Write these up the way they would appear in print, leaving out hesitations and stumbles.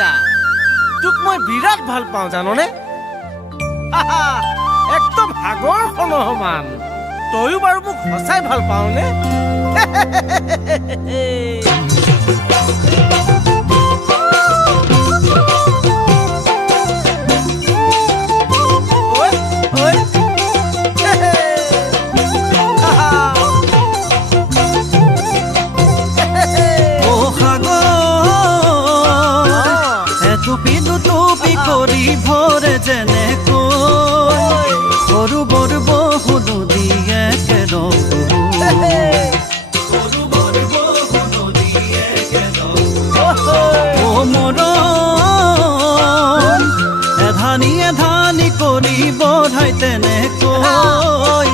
কলিজা তোক মই বিৰাট ভাল পাওঁ জাননে একদম সাগৰখন সমান তয়ো বাৰু মোক সঁচাই ভাল পাওঁনে ভৰে যেনেকৈ সৰু বৰ বহু নদীয়ে এধানি এধানি কৰি বঢ়াই তেনেকৈ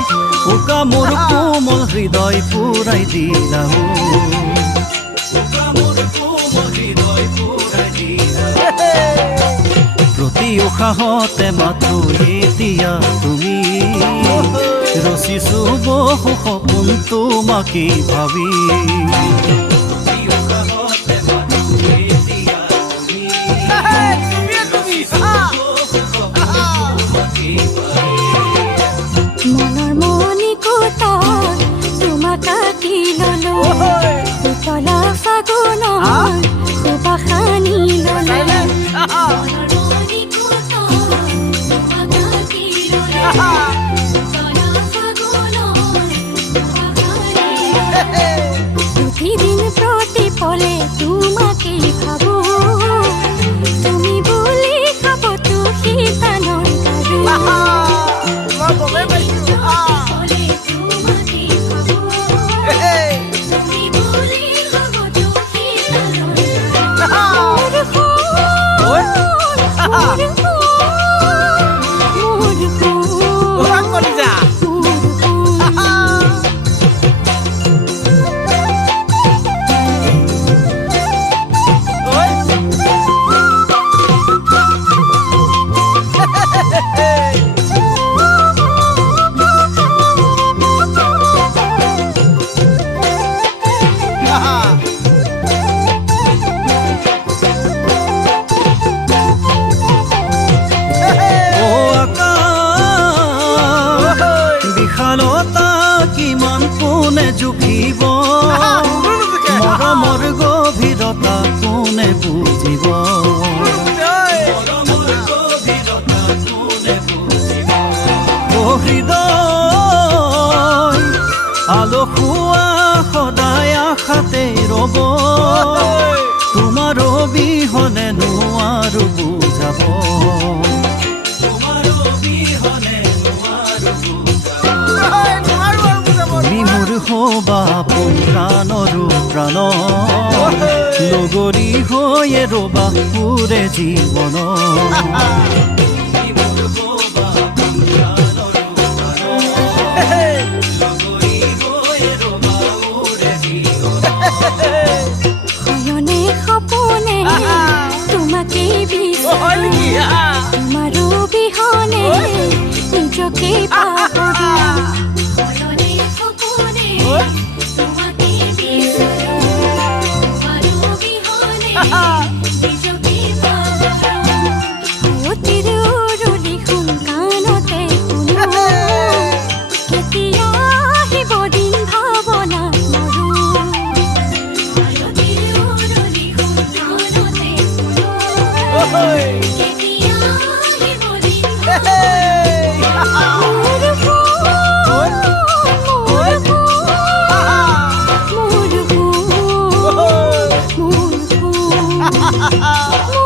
উকা মোৰ কোমল হৃদয় পুৰাই দিলা প্ৰতি উশাহতে মাথো এতিয়া তুমি ৰচিছো বহু সপোন তোমাকে ভাবি মনৰ মনি কোটা তোমাক আঁকি ললো উতলা ফাগুনৰ সুবাসনি ললো প্রতিদিন প্রতি পলে তোমাকে ভাবো তুমি বলে খাবো তো শীতানন কিমান কোনে জুখিব মৰমৰ গভীৰতা কোনে বুজিব হৃদয় আলসুৱা সদায় আশাতে ৰব তোমাৰ অবিহনে নোৱাৰো বুজাব তুমি মোৰ হবা প্ৰাণৰো প্ৰাণ লগৰী হৈয়ে ৰবা পুৰে জীৱন শয়নে সপোনে তোমাকে বিচাৰো তোমাৰ অবিহনে নিজকে পাহৰি শয়নে সপোনে তোমাকে বিচাৰো তোমাৰ অবিহনে নিজকে পাহৰি অতিৰ উৰুলি সোনকালতে শুনো কেতিয়া আহিব দিন ভাৱনা মৰো Ha ha ha!